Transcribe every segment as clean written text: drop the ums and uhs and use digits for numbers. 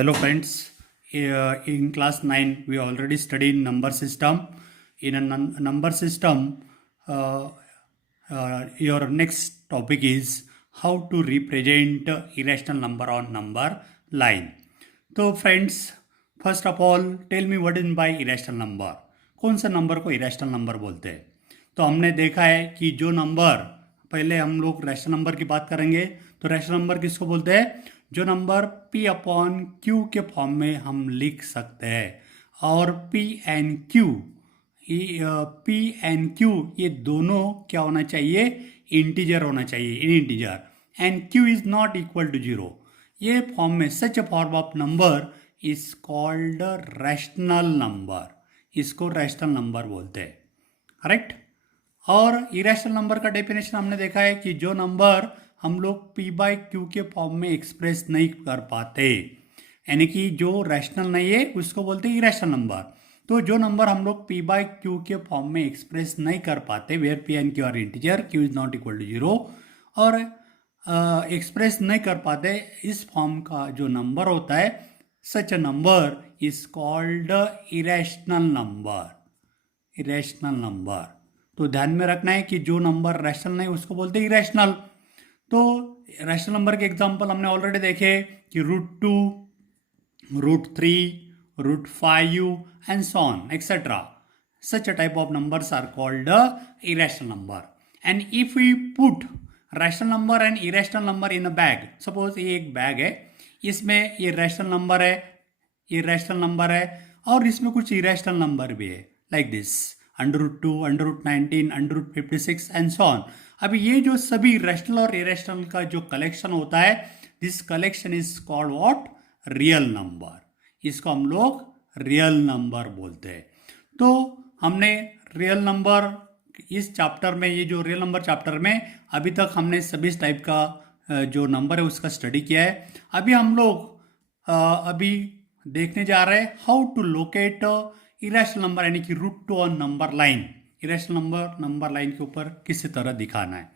Hello friends, in class 9 we already studied number system. In a number system, your next topic is how to represent irrational number on number line. तो friends, first of all tell me what is by irrational number. कौन सा number को irrational number बोलते हैं? तो हमने देखा है कि जो नंबर, पहले हम लोग रैशनल नंबर की बात करेंगे. तो रैशनल नंबर किसको बोलते हैं? जो नंबर P अपॉन Q के फॉर्म में हम लिख सकते हैं. और P एंड Q ये दोनों क्या होना चाहिए? इंटीजर होना चाहिए, in integer. And Q is not equal to 0. ये फॉर्म में such a form of number is called rational number. इसको रैशनल नंबर बोलते हैं, करेक्ट. और इरेशनल नंबर का डेफिनेशन हमने देखा है कि जो नंबर हम लोग P बाई क्यू के फॉर्म में एक्सप्रेस नहीं कर पाते, यानी कि जो रैशनल नहीं है उसको बोलते हैं इरेशनल नंबर. तो जो नंबर हम लोग P बाई क्यू के फॉर्म में एक्सप्रेस नहीं कर पाते, where P and Q are integer, Q is not equal to 0, और एक्सप्रेस नहीं कर पाते, इस फॉर्म का जो नंबर होता है, such a number is called irrational number. Irrational number. तो ध्यान में रखना है कि जो नंबर रैशनल नहीं उसको बोलते हैं इरेशनल. तो रैशनल नंबर के एग्जांपल हमने ऑलरेडी देखे कि √2, √3, √5 and so on etc. Such a type of numbers are called irrational number. And if we put rational number and irrational number in a bag, suppose ये एक bag है, इसमें ये rational number है, ये रैशनल नंबर है, और इसमें कुछ इरेशनल नंबर भी है, like this √2, √19, √56 and so on. अभी ये जो सभी रैशनल और इरेशनल का जो कलेक्शन होता है, this collection is called what? Real number. इसको हम लोग रियल नंबर बोलते हैं. तो हमने रियल नंबर इस चैप्टर में, ये जो रियल नंबर चैप्टर में अभी तक हमने सभी टाइप का जो नंबर है उसका स्टडी किया है. अभी हम लोग अभी देखने जा रहे हैं how to locate irrational number, यानी कि √2 on number line. Irrational number line के ऊपर किसी तरह दिखाना है.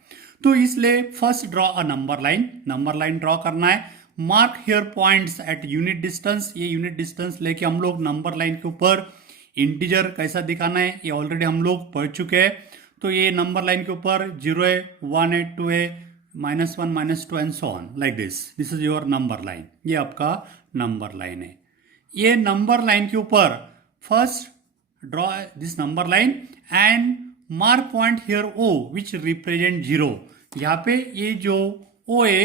तो इसलिए first draw a number line. Number line draw करना है. Mark here points at unit distance. ये यूनिट डिस्टेंस लेके हम लोग नंबर लाइन के ऊपर इंटीजर कैसा दिखाना है ये ऑलरेडी हम लोग पढ़ चुके हैं. तो ये नंबर लाइन के ऊपर 0 है, 1 है, 2 है, -1, -2 and so on, like this. This is your number line. ये आपका नंबर लाइन है. ये नंबर लाइन के ऊपर first draw this number line and mark point here O which represent 0. यहाँ पे ये जो O है,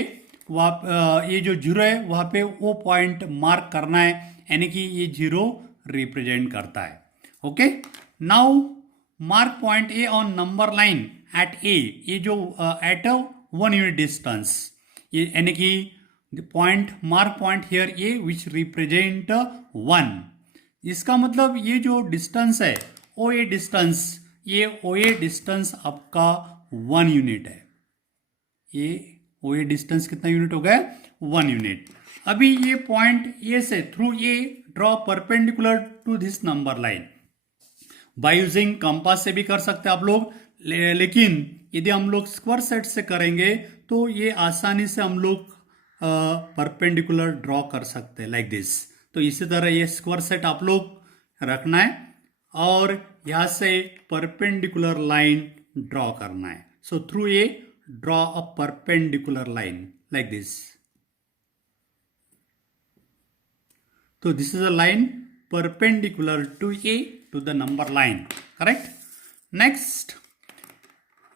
ये जो 0 है वहाँ पे O पॉइंट मार्क करना है, यानी कि ये 0 रिप्रेजेंट करता है. Okay. Now mark point A on number line at A. ये जो एट 1 यूनिट डिस्टेंस, ये यानी कि point mark point here A which represent 1. इसका मतलब ये जो डिस्टेंस है OA डिस्टेंस, ये OA डिस्टेंस आपका 1 यूनिट है. ये OA डिस्टेंस कितना यूनिट हो गया? 1 यूनिट. अभी ये पॉइंट A से through A draw perpendicular to this number line. By using compass से भी कर सकते हैं आप लोग, लेकिन यदि हम लोग स्क्वायर सेट से करेंगे तो ये आसानी से हम लोग परपेंडिकुलर ड्रॉ कर सकते हैं, लाइक दिस. तो इसी तरह ये स्क्वायर सेट आप लोग रखना है और यहां से परपेंडिकुलर लाइन ड्रॉ करना है. So through A draw a perpendicular line like this. तो this is a line perpendicular to A to the number line, correct. Next,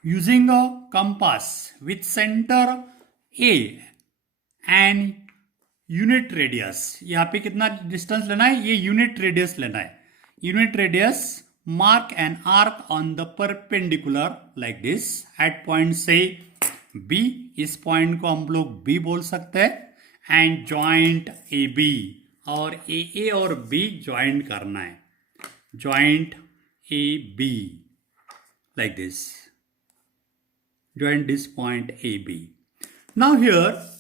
using a compass with centre A and unit radius. यहाँ पे कितना distance लेना है? ये unit radius लेना है. Unit radius, mark an arc on the perpendicular like this eight point से B. इस पॉइंट को हम लोग B बोल सकते हैं. एंड जॉइंट AB, और AA और B ज्वाइंट करना है. Joint AB like this. Joint this point AB. Now here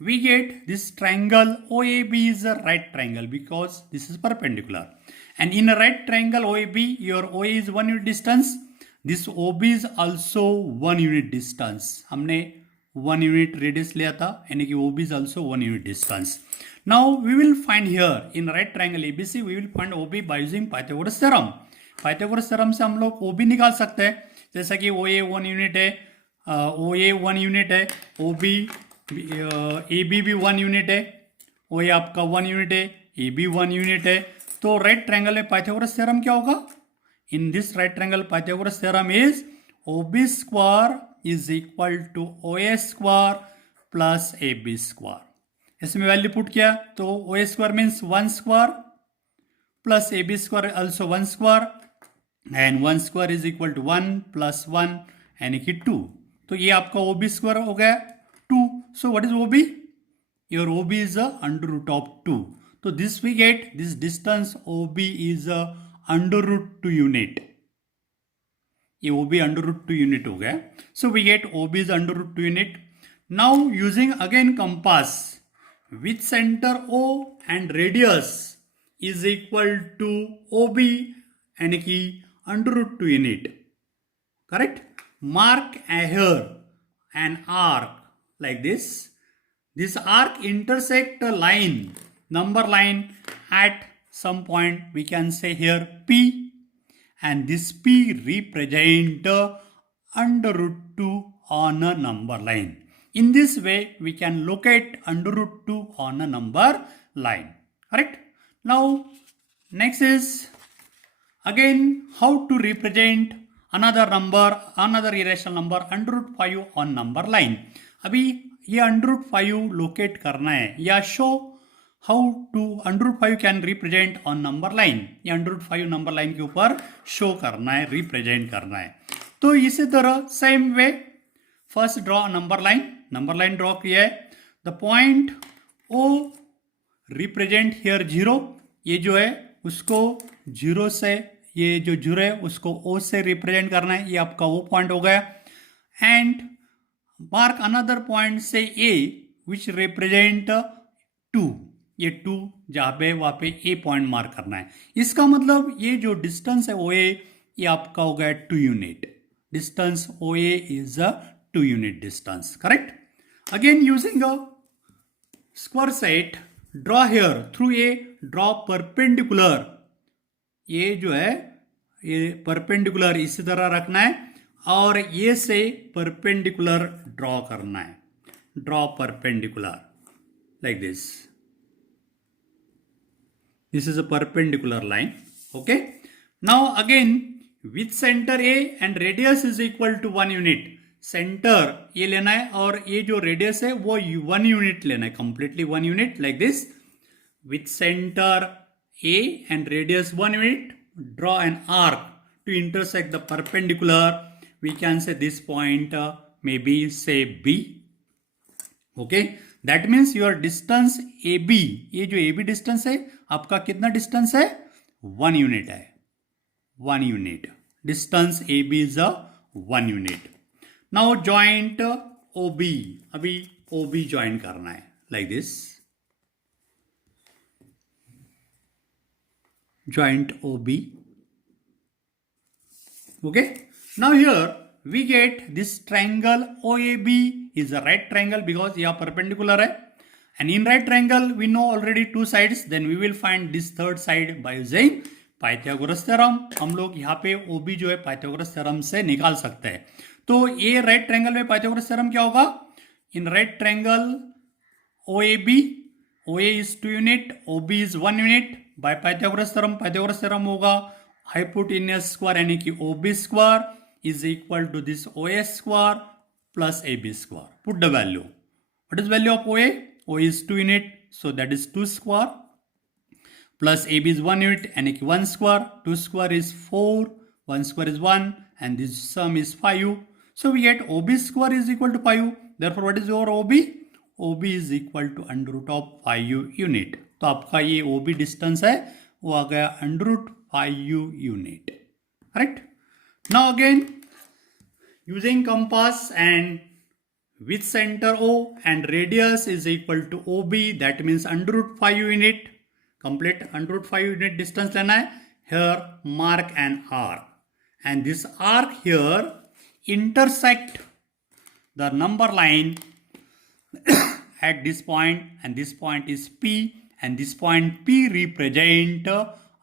we get this triangle OAB is a right triangle because this is perpendicular, and in a right triangle OAB your OA is 1 unit distance, this OB is also 1 unit distance. हमने 1 unit radius लिया था, यानी कि OB is also 1 unit distance. Now we will find here in right triangle ABC we will find OB by using Pythagoras theorem. Pythagoras theorem से हम लोग OB निकाल सकते हैं, जैसा कि OA 1 यूनिट है, OA 1 यूनिट है, OB AB भी 1 यूनिट है, OA आपका 1 यूनिट है, AB 1 यूनिट है. तो राइट ट्रायंगल में पाइथागोरस थ्योरम क्या होगा? In this right triangle Pythagoras theorem is OB square is equal to OA square plus AB square. इसमें वैल्यू पुट किया तो OA square means 1 square plus AB square also 1 square and 1 square is equal to 1 plus 1 यानी कि 2. तो ये आपका OB square हो गया 2. So what is OB? Your OB is under root of 2. तो this we get this distance OB is under root 2 unit. ये OB under root 2 unit हो गया. So we get OB is under root 2 unit. Now using again compass with center O and radius is equal to OB and की under root 2 unit. Correct? Mark here an arc like this. This arc intersect a line, number line at some point we can say here P, and this P represent under root 2 on a number line. In this way, we can locate under root 2 on a number line. Correct? Now, next is again how to represent another number, another irrational number under root 5 on number line. अभी ये under root 5 locate करना है या show how to under root 5 can represent on number line. ये under root 5 number line के ऊपर show करना है, represent करना है. तो इसी तरह same way first draw a number line. Number line draw किया है. The point O represent here 0. ये जो है उसको 0 से, ये जो 0 है उसको O से रिप्रेजेंट करना है. ये आपका O पॉइंट हो गया. एंड मार्क अनदर पॉइंट से A विच रिप्रेजेंट 2. ये 2 जहाँ पे वहाँ पे A पॉइंट मार्क करना है. इसका मतलब ये जो डिस्टेंस है OA ये आपका हो गया 2 unit. Distance OA is a 2 unit distance. Correct? Again using a square set, draw here through A, draw perpendicular. ये जो है ये perpendicular इसी तरह रखना है और ये से perpendicular draw करना है. Draw perpendicular like this. This is a perpendicular line. Okay. Now again with center A and radius is equal to 1 unit. Centre ये लेना है और ये जो रेडियस है वो 1 यूनिट लेना है, completely 1 unit like this. With centre A and radius 1 unit, draw an arc to intersect the perpendicular. We can say this point maybe say B. Okay, that means your distance AB, ये जो AB distance है आपका कितना distance है? 1 unit है. 1 unit distance AB is 1 unit. Now joint OB, अभी OB join करना है like this. Joint OB. Okay. Now here we get this triangle OAB is a right triangle because यह perpendicular है. And in right triangle we know already 2 sides. Then we will find this third side by using Pythagoras theorem. हम लोग यहाँ पे OB जो है Pythagoras theorem से निकाल सकते हैं. तो ये राइट ट्रायंगल में पाइथागोरस थ्योरम क्या होगा? In right triangle OAB, OA is 2 unit, OB is 1 unit. By Pythagoras theorem होगा हाइपोटेन्यूस स्क्वायर यानी कि OB square is equal to this OA square plus AB square. Put the value. What is value of OA? OA is 2 unit, so that is 2 square plus AB is 1 unit यानी कि 1 square. 2 square is 4, 1 square is 1 and this sum is 5. So we get OB square is equal to 5. Therefore what is your OB? OB is equal to under root of 5 unit. तो आपका ये OB distance है वो आ गया under root 5 unit. Correct? Now again using compass and with center O and radius is equal to OB, that means under root 5 unit. Complete under root 5 unit distance लेना है. Here mark an arc and this arc here intersect the number line at this point and this point is P and this point P represent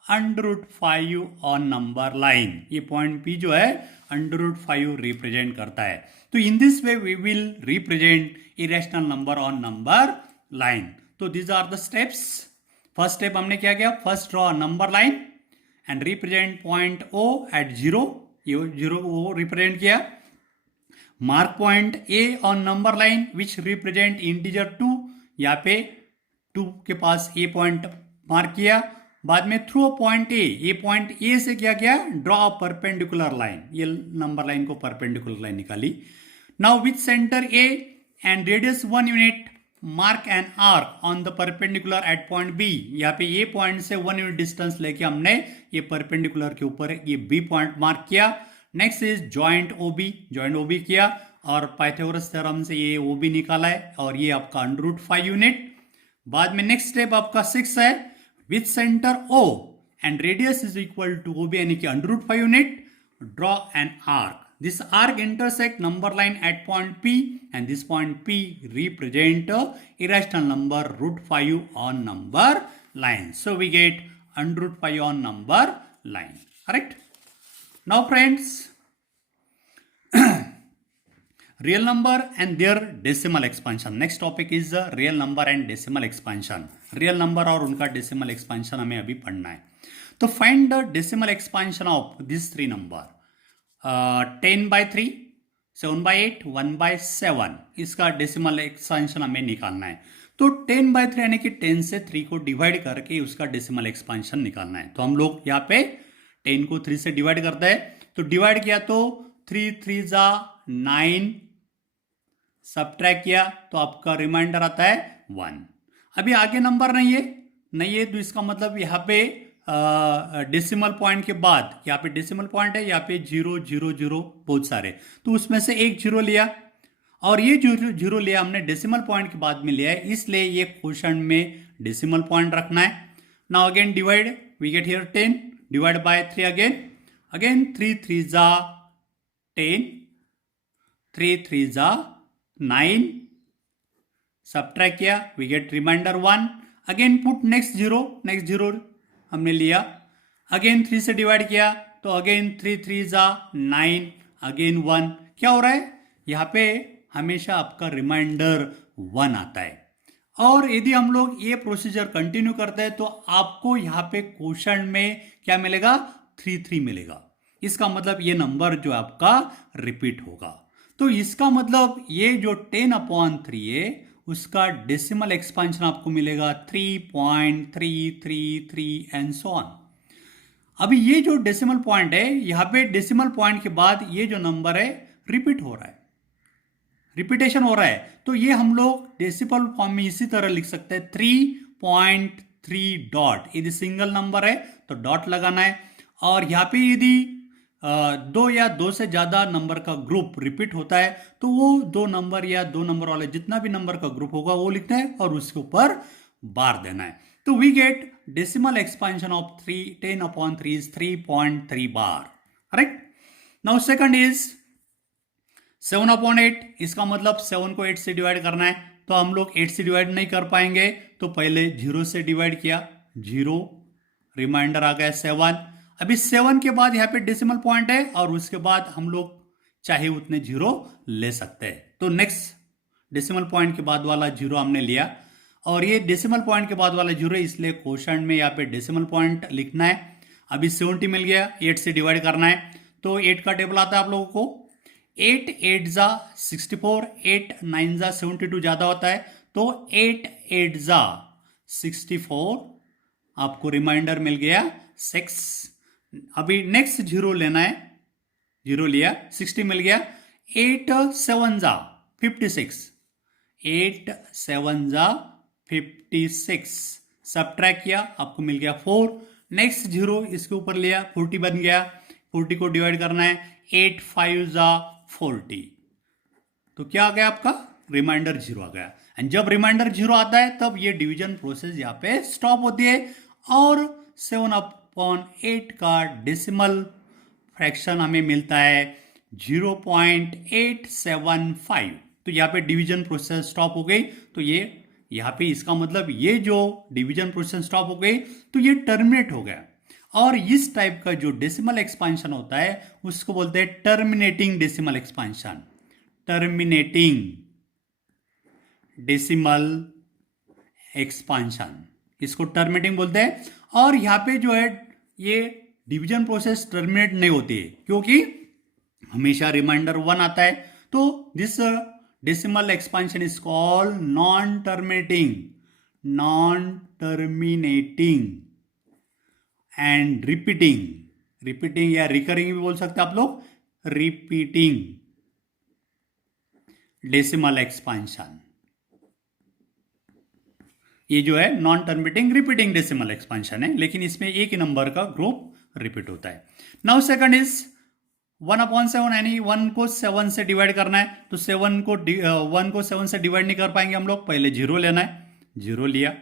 under root 5 on number line. ये point P जो है under root 5 represent करता है. तो in this way we will represent irrational number on number line. तो these are the steps. First step हमने क्या किया, first draw number line and represent point O at 0. ये 0 वो रिप्रेजेंट किया. Mark point A on number line which represent integer 2. यहाँ पे 2 के पास A पॉइंट मार्क किया. बाद में थ्रू पॉइंट ए, ये पॉइंट ए से क्या किया, ड्रॉ अ परपेंडिकुलर लाइन. ये नंबर लाइन को परपेंडिकुलर लाइन निकाली. Now with centre A and radius 1 unit mark an arc on the perpendicular at point B. यहाँ पे ए पॉइंट से 1 यूनिट डिस्टेंस लेके हमने ये परपेंडिकुलर के ऊपर ये बी पॉइंट मार्क किया. Next is joint OB. Joint OB किया और पाइथागोरस थ्योरम से ये ओबी निकाला है और ये आपका अंडर रूट 5 यूनिट. बाद में नेक्स्ट स्टेप आपका 6 है. With center O and radius is equal to OB यानी कि under root 5 unit, draw an arc. This arc intersect number line at point P and this point P represent irrational number root 5 on number line. So we get under root 5 on number line. Correct? Now friends, real number and their decimal expansion. Next topic is real number and decimal expansion. Real number और उनका decimal expansion हमें अभी पढ़ना है. तो find the decimal expansion of this 3 number. 10/3, 7/8, 1/7. इसका decimal expansion हमें निकालना है. तो 10/3 यानी कि 10 से 3 को डिवाइड करके उसका डेसिमल एक्सपेंशन निकालना है. तो हम लोग यहाँ पे 10 को 3 से डिवाइड करते हैं. तो डिवाइड किया तो 3 3 जा 9, सब्ट्रैक्ट किया तो आपका रिमाइंडर आता है 1. अभी आगे नंबर नहीं है तो इसका मतलब यहाँ पे डेसिमल पॉइंट के बाद यहाँ पे डेसिमल पॉइंट है, यहाँ पे 0 0 0 बहुत सारे, तो उसमें से एक 0 लिया और ये जो 0 लिया हमने डेसिमल पॉइंट के बाद में लिया है, इसलिए ये क्वेश्चन में डेसिमल पॉइंट रखना है. Now again divide, we get here 10 divide by 3 again 3 3 जा 10, 3 3 जा 9, सब्ट्रैक्ट किया, we get remainder 1. Again put next zero हमने लिया. अगेन 3 से डिवाइड किया तो अगेन 3 3 जा 9, अगेन 1. क्या हो रहा है, यहाँ पे हमेशा आपका रिमाइंडर 1 आता है. और यदि हम लोग ये प्रोसीजर कंटिन्यू करते हैं तो आपको यहाँ पे क्वेश्चन में क्या मिलेगा, 3 3 मिलेगा. इसका मतलब ये नंबर जो आपका रिपीट होगा. तो इसका मतलब ये जो 10/3 है उसका डेसिमल एक्सपेंशन आपको मिलेगा 3.333 एंड सो ऑन. अभी ये जो डेसिमल पॉइंट है, यहाँ पे डेसिमल पॉइंट के बाद ये जो नंबर है रिपीट हो रहा है, रिपीटेशन हो रहा है. तो ये हम लोग डेसिमल फॉर्म में इसी तरह लिख सकते हैं 3.3 डॉट. यदि सिंगल नंबर है तो डॉट लगाना है. और यहाँ पे यदि 2 या 2 से ज्यादा नंबर का ग्रुप रिपीट होता है तो वो 2 नंबर या 2 नंबर वाले जितना भी नंबर का ग्रुप होगा वो लिखना है और उसके ऊपर बार देना है. तो we get decimal expansion of 10/3 is 3.3 bar. Correct. Now second is 7/8. इसका मतलब 7 को 8 से डिवाइड करना है. तो हम लोग 8 से डिवाइड नहीं कर पाएंगे, तो पहले 0 से डिवाइड किया, 0, रिमाइंडर आ गया 7. अभी 7 के बाद यहाँ पे डेसिमल पॉइंट है और उसके बाद हम लोग चाहे उतने 0 ले सकते हैं. तो नेक्स्ट डेसिमल पॉइंट के बाद वाला 0 हमने लिया और ये डेसिमल पॉइंट के बाद वाला 0 है, इसलिए क्वेश्चन में यहाँ पे डेसिमल पॉइंट लिखना है. अभी 70 मिल गया, 8 से डिवाइड करना है. तो 8 का टेबल आता है आप लोगों को. 8 8 जा 64, 8 9 जा 72 ज्यादा होता है, तो 8 8 जा 64, आपको रिमाइंडर मिल गया 6. अभी नेक्स्ट 0 लेना है, 0 लिया, 60 मिल गया. 8 7 जा 56, 8 7 जा 56, सब्ट्रैक्ट किया, आपको मिल गया 4. नेक्स्ट 0 इसके ऊपर लिया, 40 बन गया. 40 को डिवाइड करना है, 8 5 जा 40. तो क्या आ गया आपका, रिमाइंडर 0 आ गया. एंड जब रिमाइंडर 0 आता है तब ये डिवीजन प्रोसेस यहाँ पे स्टॉप होती है और 7/8 का डेसिमल फ्रैक्शन हमें मिलता है 0.875. तो यहाँ पे डिवीजन प्रोसेस स्टॉप हो गई. तो ये यहाँ पे इसका मतलब ये जो डिवीजन प्रोसेस स्टॉप हो गई तो ये टर्मिनेट हो गया। और इस टाइप का जो डेसिमल एक्सपांशन होता है उसको बोलते हैं terminating decimal expansion. Terminating decimal expansion, इसको टर्मिनेटिंग बोलते हैं। और यहाँ पे जो है ये डिवीजन प्रोसेस टर्मिनेट नहीं होती है क्योंकि हमेशा रिमाइंडर 1 आता है। तो this decimal expansion is called non terminating and repeating या रिकरिंग भी बोल सकते हैं आप लोग, रिपीटिंग डेसिमल एक्सपांशन। ये जो है non terminating repeating decimal expansion है, लेकिन इसमें एक ही नंबर का ग्रुप रिपीट होता है। नाउ सेकंड इज 1/7, यानी 1 को 7 से डिवाइड करना है। तो 1 को 7 से डिवाइड नहीं कर पाएंगे हम लोग, पहले 0 लेना है। 0 लिया,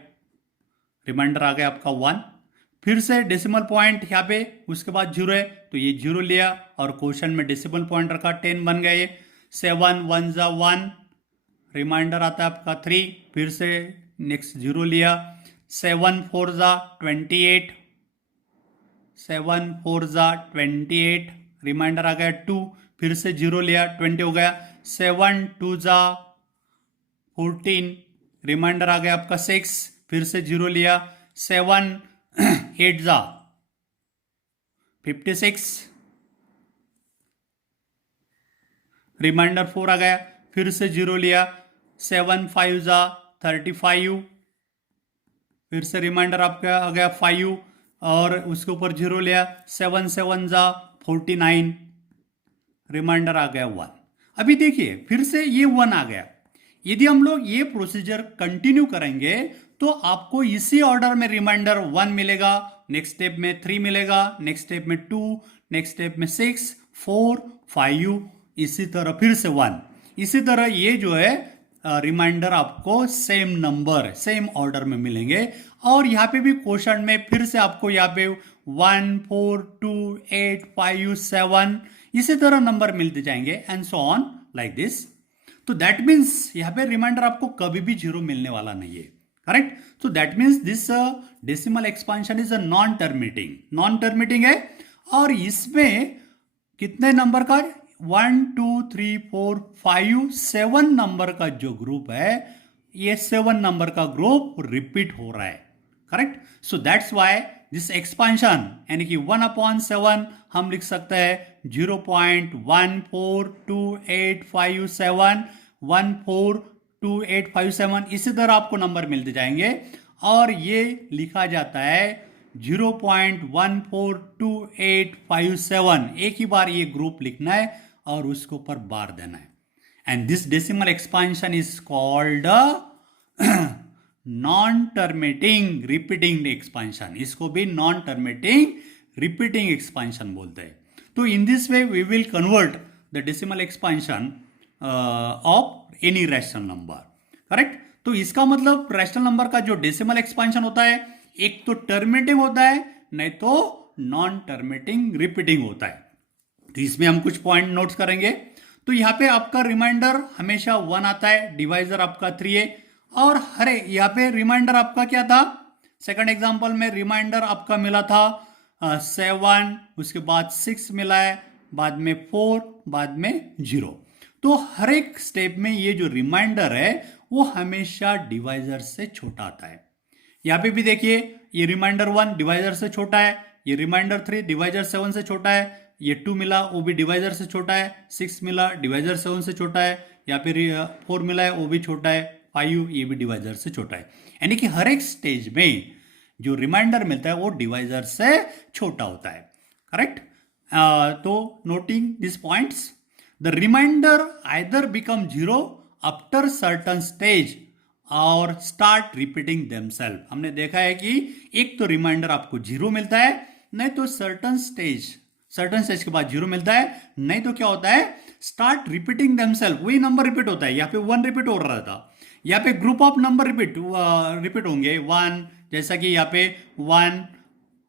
रिमाइंडर आ गया आपका 1। फिर से डेसिमल पॉइंट यहाँ पे, उसके बाद 0 है तो ये 0 लिया और क्वेश्चन में डेसिमल पॉइंट रखा, 10 बन गया ये। 7 1 जा 1, रिमाइंडर आता है आपका 3। फिर से नेक्स्ट 0 लिया, 7 4 जा 28, 7 4 जा 28, रिमाइंडर आ गया 2। फिर से 0 लिया, 20 हो गया। 7 2 जा 14, रिमाइंडर आ गया आपका 6। फिर से 0 लिया, 7 8 जा 56, रिमाइंडर 4 आ गया। फिर से 0 लिया, 7 5 जा 35, फिर से रिमाइंडर आपका आ गया 5 और उसके ऊपर 0 लिया, 7 7 जा 49, रिमाइंडर आ गया 1। अभी देखिए फिर से ये 1 आ गया। यदि हम लोग ये प्रोसीजर कंटिन्यू करेंगे तो आपको इसी ऑर्डर में रिमाइंडर 1 मिलेगा, नेक्स्ट स्टेप में 3 मिलेगा, नेक्स्ट स्टेप में 2, नेक्स्ट स्टेप में 6 4 5, इसी तरह फिर से 1। इसी तरह ये जो है रिमाइंडर आपको सेम नंबर सेम ऑर्डर में मिलेंगे। और यहाँ पे भी क्वेश्चन में फिर से आपको यहाँ पे 1 4 2 8 5 7 इसी तरह नंबर मिलते जाएंगे and so on like this. तो दैट मीन्स यहाँ पे रिमाइंडर आपको कभी भी 0 मिलने वाला नहीं है, करेक्ट। तो that means this decimal expansion is a non terminating है। और इसमें कितने नंबर का, 1 2 3 4 5 7 नंबर का जो ग्रुप है, ये 7 नंबर का ग्रुप रिपीट हो रहा है, correct. So that's why this expansion यानी कि 1/7 हम लिख सकते हैं 0.142857 142857, इसी तरह आपको नंबर मिलते जाएंगे। और ये लिखा जाता है 0.142857, एक ही बार ये ग्रुप लिखना है और उसके ऊपर बार देना है। And this decimal expansion is called non terminating repeating expansion, इसको भी नॉन टर्मिनेटिंग रिपीटिंग एक्सपांशन बोलते हैं। तो in this way we will convert the decimal expansion of any rational number, correct. तो इसका मतलब रैशनल नंबर का जो डेसिमल एक्सपांशन होता है, एक तो टर्मिनेटिंग होता है, नहीं तो नॉन टर्मिनेटिंग रिपीटिंग होता है। तो इसमें हम कुछ पॉइंट नोट्स करेंगे। तो यहाँ पे आपका रिमाइंडर हमेशा 1 आता है, डिवाइजर आपका 3 है। और हरे यहाँ पे रिमाइंडर आपका क्या था, सेकंड एग्जांपल में रिमाइंडर आपका मिला था 7, उसके बाद 6 मिला है, बाद में 4, बाद में 0। तो हर एक स्टेप में ये जो रिमाइंडर है वो हमेशा डिवाइजर से छोटा आता है। यहाँ पे भी देखिए ये रिमाइंडर 1 डिवाइजर से छोटा है, ये रिमाइंडर 3 डिवाइजर 7 से छोटा है, ये 2 मिला वो भी डिवाइजर से छोटा है, 6 मिला डिवाइजर 7 से छोटा है, या फिर 4 मिला है वो भी छोटा है, 5 ये भी डिवाइजर से छोटा है। यानी कि हर एक स्टेज में जो रिमाइंडर मिलता है वो डिवाइजर से छोटा होता है, करेक्ट। तो noting this points, the remainder either become 0 after certain stage और स्टार्ट रिपीटिंग देमसेल्फ। हमने देखा है कि एक तो रिमाइंडर आपको 0 मिलता है, नहीं तो सर्टन स्टेज के बाद 0 मिलता है, नहीं तो क्या होता है स्टार्ट रिपीटिंग देमसेल्फ, वही नंबर रिपीट होता है। यहाँ पे 1 रिपीट हो रहा था, यहाँ पे ग्रुप ऑफ नंबर रिपीट होंगे 1, जैसा कि यहाँ पे 1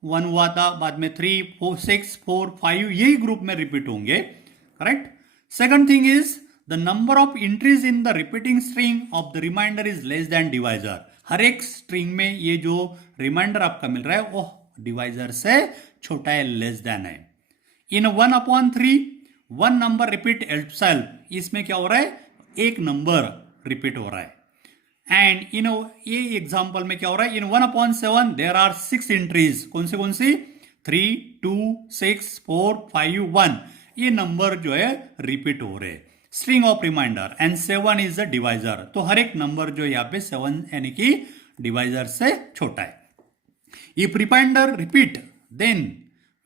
हुआ था, बाद में 3 4 6 4 5 यही ग्रुप में रिपीट होंगे, correct. Second thing is the number of entries in the repeating string of the remainder is less than divisor. हर एक स्ट्रिंग में ये जो रिमाइंडर आपका मिल रहा है वो डिवाइजर से छोटा है, लेस देन है. इन 1/3 वन नंबर रिपीट itself, इसमें क्या हो रहा है, एक नंबर रिपीट हो रहा है. एंड इन ये एग्जांपल में क्या हो रहा है, इन 1/7 देयर आर 6 एंट्रीज. कौन सी 3, 2, 6, 4, 5, 1 ये नंबर जो है रिपीट हो रहे हैं string of remainder. And 7 is the divisor. तो हर एक नंबर जो यहाँ पे 7 यानी कि डिवाइजर से छोटा है. If remainder repeat then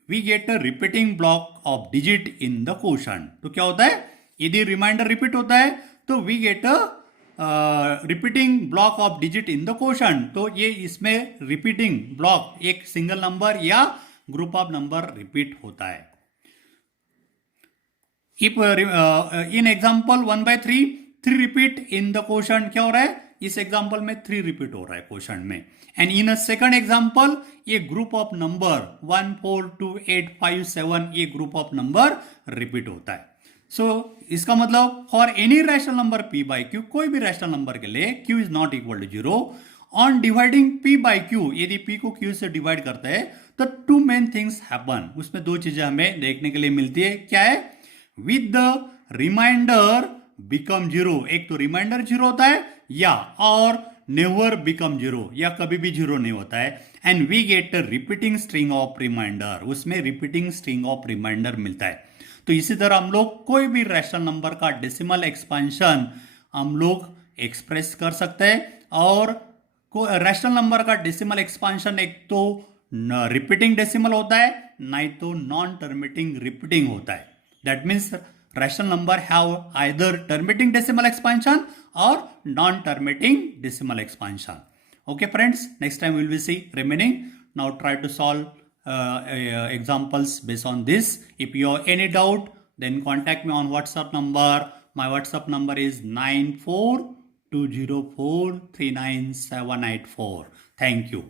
we get a repeating block of digit in the quotient. तो क्या होता है, यदि रिमाइंडर रिपीट होता है तो we get a repeating block of digit in the quotient. तो ये इसमें रिपीटिंग ब्लॉक एक सिंगल नंबर या ग्रुप ऑफ नंबर रिपीट होता है. If in example 1/3 3 repeat in the quotient, क्या हो रहा है, इस एग्जांपल में 3 रिपीट हो रहा है क्वोशंट में. And in a second example ये ग्रुप ऑफ नंबर 1, 4, 2, 8, 5, 7 ये ग्रुप ऑफ नंबर रिपीट होता है. सो इसका मतलब for any rational number p by q, कोई भी रैशनल नंबर के लिए q is not equal to 0. On dividing p by q, यदि p को q से डिवाइड करते हैं तो 2 मेन थिंग्स हैपन. उसमें 2 चीजें हमें देखने के लिए मिलती है. क्या है, विद द रिमाइंडर बिकम 0. एक तो रिमाइंडर 0 होता है या और नेवर बिकम 0 या कभी भी 0 नहीं होता है. And we get a repeating string of remainder. उसमें रिपीटिंग स्ट्रिंग ऑफ रिमाइंडर मिलता है. तो इसी तरह हम लोग कोई भी रैशनल नंबर का डेसिमल एक्सपेंशन हम लोग एक्सप्रेस कर सकते हैं. और रैशनल नंबर का डेसिमल एक्सपेंशन एक तो रिपीटिंग डेसिमल होता है, नहीं तो नॉन टर्मिनेटिंग रिपीटिंग होता है. That means rational number have either terminating decimal expansion or non-terminating decimal expansion. Okay friends, next time we will see remaining. Now try to solve examples based on this. If you have any doubt, then contact me on WhatsApp number. My WhatsApp number is 9420439784. Thank you.